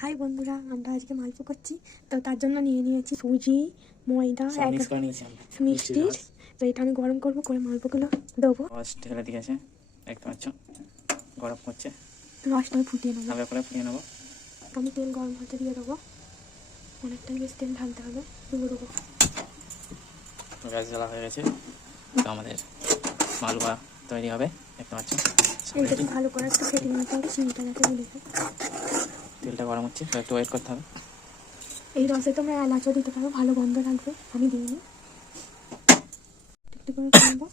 High বন্ধুরা, আমরা আজকে মালপো করছি। তো তার জন্য নিয়ে নিয়েছি সুজি, ময়দা, মিষ্টি। তো এটা আমি গরম করবো, করে মালপোগুলো দেবো। ঢেলে দিয়েছে, দেখতে পাচ্ছ গরম হচ্ছে। রসটা ফুটিয়ে নেবো, হালকা করে ফুটিয়ে নেবো। আমি তেল গরম হতে দিয়ে দেবো। অনেকটাই বেশ তেল ঢালতে হবে। দেবো গ্যাস জ্বালা হয়ে গেছে, তো আমাদের মালপোয়া তৈরি হবে, দেখতে পাচ্ছ। এইটাকে ভালো করে একটু ফেটে নিতে হবে, চিনিটা যাতে গুলে যায়। তেলটা গরম হচ্ছে, তো একটু ওয়েট করতে হবে। এই রসে তোমরা এলাচও দিতে পারো, ভালো গন্ধ লাগবে। আমি দিইনি। একটু করে ছাড়বো,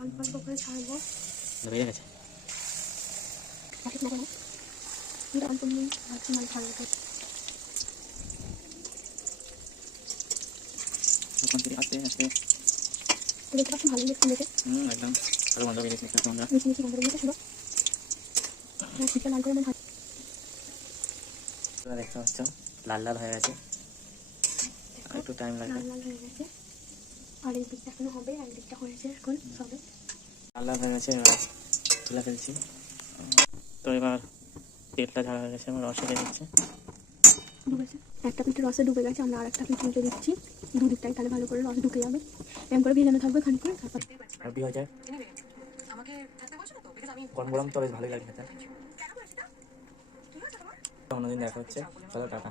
অল্প অল্প করে ছাড়বো। বেরিয়ে গেছে। অল্প নিয়ে মাল ছাড়বো। আস্তে আস্তে দেখতে পাচ্ছি ভালো দেখতে লেগে একদম ভালো গন্ধ বেরিয়েছে। আমরা মিশি মিশি গন্ধ বেরিয়েছে শুধু। শীতটা লাল করে ভাত দেখতে পাচ্ছ লাল লাল হয়ে গেছে, একটু টাইম লাগবে। লাল লাল হয়ে গেছে, আর এই দিকটা এখনো হবে, এক দিকটা হয়েছে এখন সবে। লাল লাল হয়ে গেছে, এবার তুলে ফেলছি। তো এবার তেলটা ঝাড়া হয়ে গেছে, এবার রসে দিয়ে দিচ্ছে। ডুবেছে, একটা পিঠে রসে ডুবে গেছে, আমরা আর একটা পিঠে উঠে দিচ্ছি দুদিকটাই, তাহলে ভালো করে রস ঢুকে যাবে। এমন করে ভেজানো থাকবে খানিক করে, তারপর রুটি হয়ে যায়। গরম গরম তো বেশ ভালোই লাগে খেতে। অন্যদিন দেখা হচ্ছে, চলো টাটা।